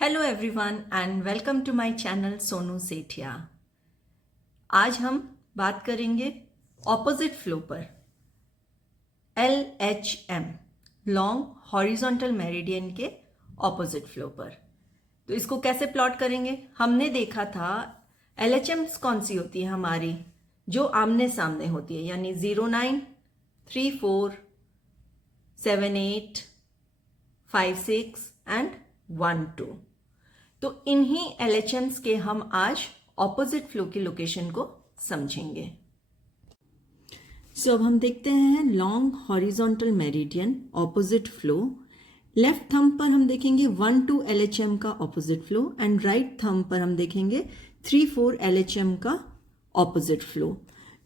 Hello everyone and welcome to my channel Sonu Sethia. आज हम बात करेंगे ऑपोजिट फ्लो पर। LHM लॉन्ग हॉरिजॉन्टल मेरिडियन के ऑपोजिट फ्लो पर। तो इसको कैसे प्लॉट करेंगे? हमने देखा था LHMs कौन सी होती है हमारी, जो आमने सामने होती है, यानी 09, 34, 78, 56 एंड 12। तो इन्हीं LHMs के हम आज ऑपोजिट फ्लो की लोकेशन को समझेंगे। अब हम देखते हैं long horizontal meridian opposite flow. Left thumb पर हम देखेंगे 1-2 LHM का opposite flow and right thumb पर हम देखेंगे 3-4 LHM का ऑपोजिट फ्लो।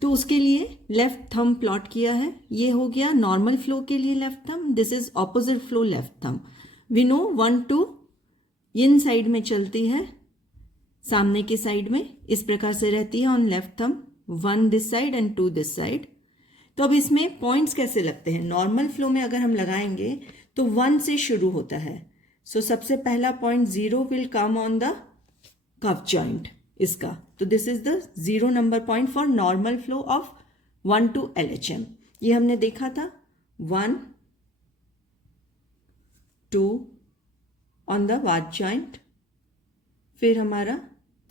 तो उसके लिए लेफ्ट थंब प्लॉट किया है। ये हो गया नॉर्मल फ्लो के लिए left thumb. This is opposite flow left thumb. We know 1-2 inside में चलती है, सामने की साइड में इस प्रकार से रहती है on left thumb, 1 this side and 2 this side. तो अब इसमें पॉइंट्स कैसे लगते हैं? नॉर्मल फ्लो में अगर हम लगाएंगे तो 1 से शुरू होता है। सो सबसे पहला point 0 will come on the cuff joint इसका। तो this is the 0 number point for normal flow of 1-2 LHM। ये हमने देखा था 1, 2 ऑन द वाट जॉइंट, फिर हमारा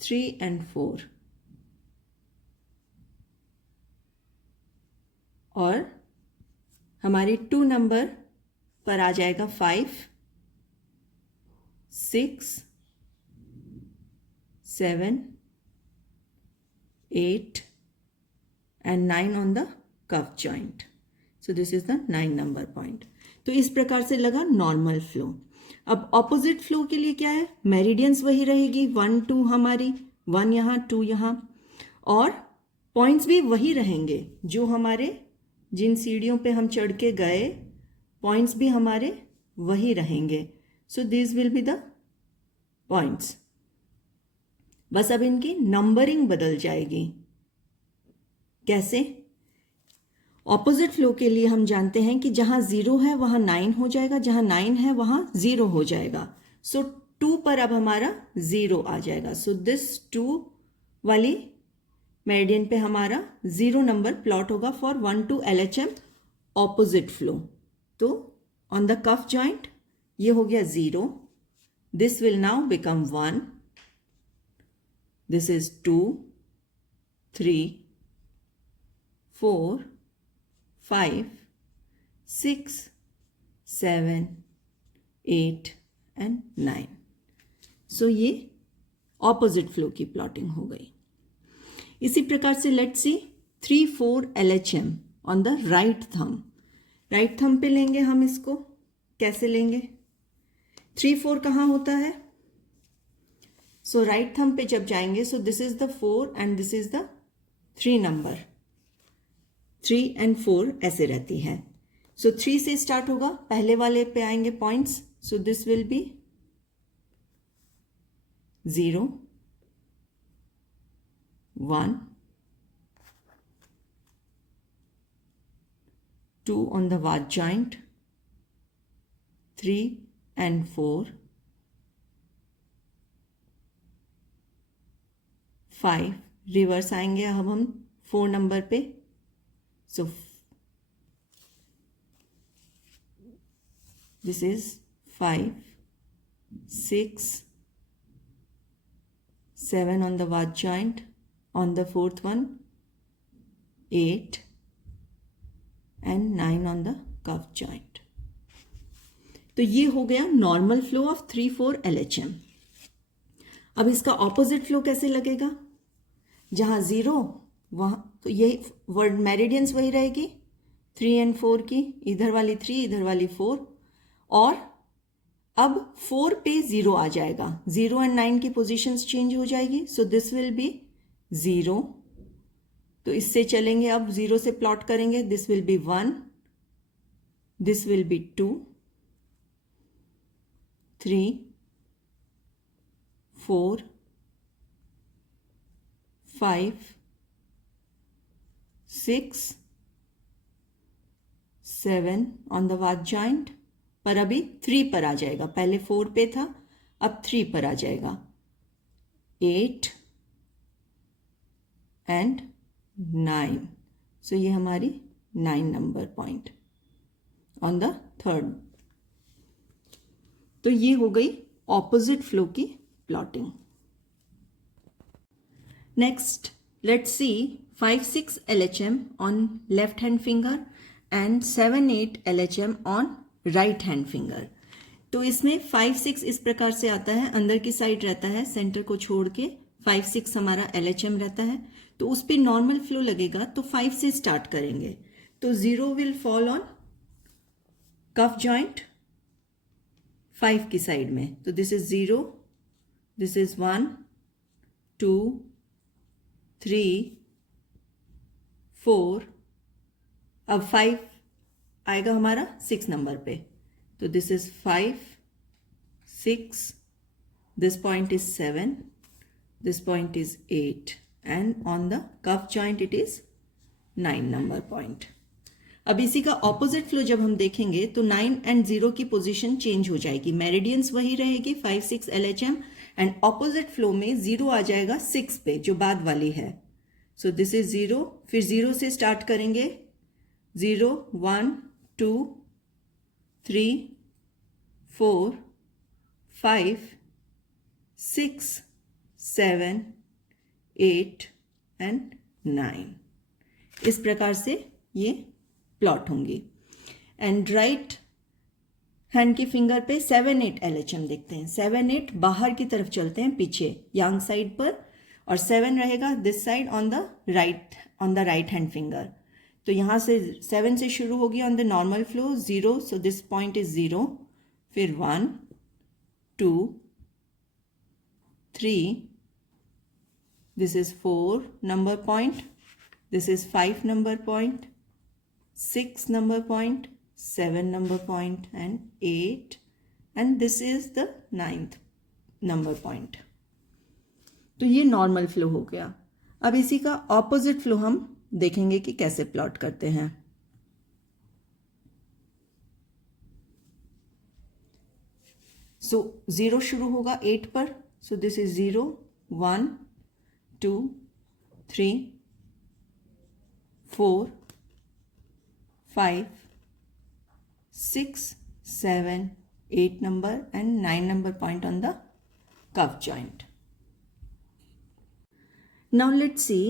3 एंड 4 और हमारी 2 नंबर पर आ जाएगा 5, 6, 7, 8 and 9 on the cuff joint. So this is the 9 number point. तो इस प्रकार से लगा नॉर्मल फ्लो। अब ऑपोजिट फ्लो के लिए क्या है? मेरिडियंस वही रहेगी, 1-2 हमारी, 1 यहाँ 2 यहाँ, और पॉइंट्स भी वही रहेंगे जो हमारे जिन सीढ़ियों पे हम चढ़ के गए, पॉइंट्स भी हमारे वही रहेंगे। So this will be the points, बस अब इनकी नंबरिंग बदल जाएगी। कैसे? ऑपोजिट फ्लो के लिए हम जानते हैं कि जहां 0 है वहां 9 हो जाएगा, जहां 9 है वहां 0 हो जाएगा। सो 2 पर अब हमारा 0 आ जाएगा। सो दिस 2 वाली मेरिडियन पे हमारा 0 नंबर प्लॉट होगा फॉर 1-2 LHM ऑपोजिट फ्लो। तो ऑन द कफ जॉइंट ये हो गया 0, this will now become 1, this is 2, 3, 4, 5, 6, 7, 8 and 9। सो ये ऑपोजिट फ्लो की प्लॉटिंग हो गई। इसी प्रकार से let's see 3-4 LHM on the right thumb. Right thumb पे लेंगे हम इसको। कैसे लेंगे? 3-4 कहाँ होता है? सो राइट थंब पे जब जाएंगे, सो this is the 4 and this is the 3 number. 3 and 4 ऐसे रहती है। सो 3 से स्टार्ट होगा, पहले वाले पे आएंगे points. So this will be 0, 1, 2 on the watt joint, 3 and 4, 5, reverse आएंगे अब हम 4 नंबर पे। सो this is 5, 6, 7 on the watt joint, on the fourth one 8 and 9 on the cuff joint। तो ये हो गया नॉर्मल फ्लो ऑफ 3-4 LHM। अब इसका ऑपोजिट फ्लो कैसे लगेगा? जहां 0 वहां, तो ये वर्ड मेरिडियंस वही रहेगी 3 एंड 4 की, इधर वाली 3 इधर वाली 4, और अब 4 पे 0 आ जाएगा, 0 एंड 9 की पोजीशंस चेंज हो जाएगी। So this will be 0। तो इससे चलेंगे, अब 0 से प्लॉट करेंगे, this will be 1, this will be 2, 3, 4, 5, 6, 7 on the what joint, पर अभी 3 पर आ जाएगा, पहले 4 पे था, अब 3 पर आ जाएगा 8 एंड 9। सो ये हमारी 9 number point on the third. तो ये हो गई ऑपोजिट फ्लो की plotting. Next let's see 5-6 LHM on left hand finger and 7-8 LHM on right hand finger. तो इसमें 5-6 इस प्रकार से आता है, अंदर की साइड रहता है, सेंटर को छोड़ के 5-6 हमारा LHM रहता है। तो उस पर नॉर्मल फ्लो लगेगा तो 5 से स्टार्ट करेंगे। तो 0 will fall on cuff joint 5 की साइड में। तो दिस इज 0, दिस इज 1 2 3 4। अब 5 आएगा हमारा 6 नंबर पे। तो this is 5 6, this point is 7, this point is 8 and on the cuff joint it is 9 number point. अब इसी का ऑपोजिट फ्लो जब हम देखेंगे तो 9 एंड 0 की पोजीशन चेंज हो जाएगी, मेरिडियंस वही रहेगी 5-6 LHM एंड ऑपोजिट फ्लो में 0 आ जाएगा 6 पे जो बाद वाली है। सो दिस इज 0, फिर 0 से स्टार्ट करेंगे 0 1 2 3 4 5 6 7 8 एंड 9। इस प्रकार से ये प्लॉट होंगी। एंड राइट हैंड की फिंगर पे 7-8 LHM देखते हैं। 7-8 बाहर की तरफ चलते हैं पीछे यांग साइड पर, और 7 रहेगा this side on the right hand finger. तो यहाँ से 7 से शुरू होगी on the normal flow 0, so this point is 0, फिर 1 2 3, this is 4 number point, this is 5 number point, 6 number point, 7 number point and 8, and this is the 9th number point। तो ये normal flow हो गया। अब इसी का ऑपोजिट फ्लो हम देखेंगे कि कैसे प्लॉट करते हैं। सो 0 शुरू होगा 8 पर, सो this is 0 1 2 3 4 5 6 7 8 number and 9 number point on the cuff joint। Now let's see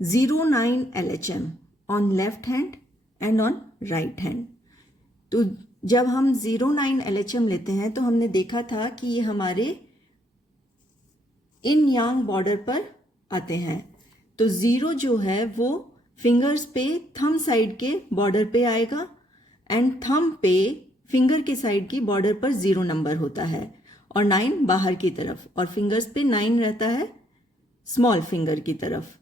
0-9 LHM on left hand and on right hand। तो जब हम 0-9 LHM लेते हैं तो हमने देखा था कि ये हमारे इन यांग बॉर्डर पर आते हैं। तो 0 जो है वो फिंगर्स पे थंब साइड के बॉर्डर पे आएगा एंड थंब पे फिंगर के साइड की बॉर्डर पर 0 नंबर होता है, और 9 बाहर की तरफ, और फिंगर्स पे 9 रहता है स्मॉल फिंगर की तरफ।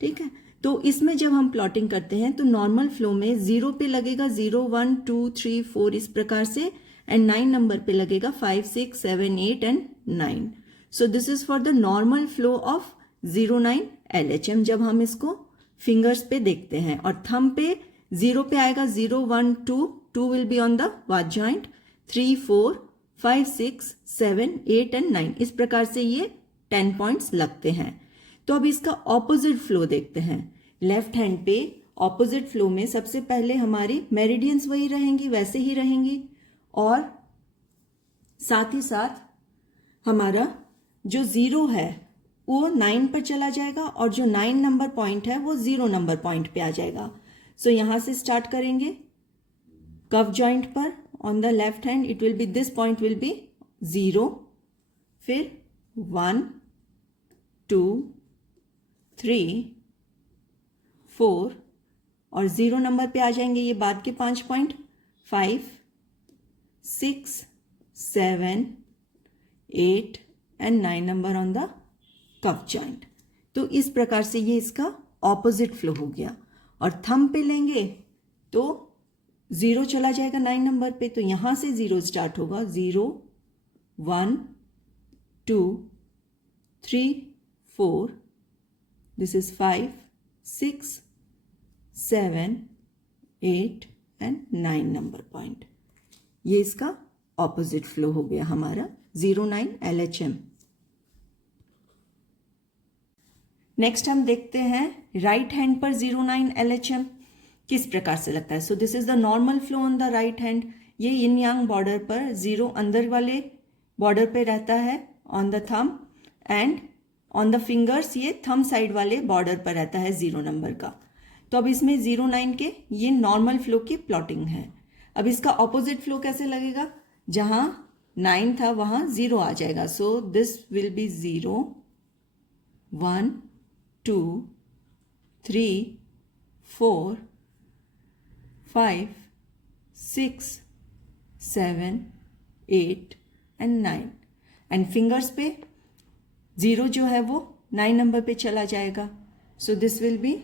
ठीक है, तो इसमें जब हम प्लॉटिंग करते हैं तो नॉर्मल फ्लो में 0 पे लगेगा 0 1 2 3 4 इस प्रकार से, एंड 9 नंबर पे लगेगा 5 6 7 8 and 9। So this is for the normal flow of 0-9 LHM जब हम इसको फिंगर्स पे देखते हैं। और थंब पे 0 पे आएगा 0 1 2, 2 will be on the watch joint, 3 4 5 6 7 8 and 9। इस प्रकार से ये 10 पॉइंट्स लगते हैं। तो अब इसका ऑपोजिट फ्लो देखते हैं। लेफ्ट हैंड पे ऑपोजिट फ्लो में सबसे पहले हमारी मेरिडियंस वही रहेंगी, वैसे ही रहेंगी, और साथ ही साथ हमारा जो 0 है वो 9 पर चला जाएगा, और जो 9 नंबर पॉइंट है वो 0 नंबर पॉइंट पे आ जाएगा। सो यहां से स्टार्ट करेंगे कफ जॉइंट पर on the left hand, it will be this point will be 0, फिर 1 2 3 4, और 0 नंबर पे आ जाएंगे ये बाद के 5 point 5 6 7 8 and 9 number on the cuff joint. तो इस प्रकार से ये इसका ऑपोजिट फ्लो हो गया। और थंब पे लेंगे तो 0 चला जाएगा 9 नंबर पे, तो यहां से 0 स्टार्ट होगा 0 1 2 3 4, this is 5 6 7 8 and 9 number point. ये इसका ऑपोजिट फ्लो हो गया हमारा 09 LHM. नेक्स्ट हम देखते हैं राइट हैंड पर 09 LHM किस प्रकार से लगता है. सो this is the normal flow on the right hand. ये यिन यांग बॉर्डर पर 0 अंदर वाले बॉर्डर पे रहता है on the thumb, and on the fingers ये थंब साइड वाले बॉर्डर पर रहता है 0 नंबर का. तो अब इसमें 09 के ये नॉर्मल फ्लो की प्लॉटिंग है. अब इसका ऑपोजिट फ्लो कैसे लगेगा, जहां 9 था वहां 0 आ जाएगा. So this will be 0 1 2 3 4 5 6 7 8 and 9. And fingers पे 0 जो है वो 9 नंबर पे चला जाएगा. So this will be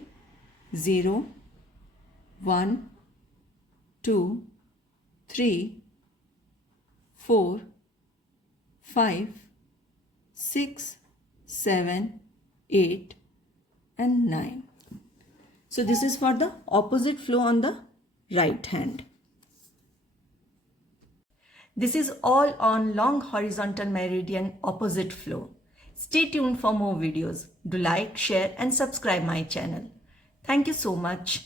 0 1 2 3 4 5 6 7 8 and 9. So this is for the opposite flow on the right hand. This is all on long horizontal meridian opposite flow. Stay tuned for more videos. Do like, share and subscribe my channel. Thank you so much.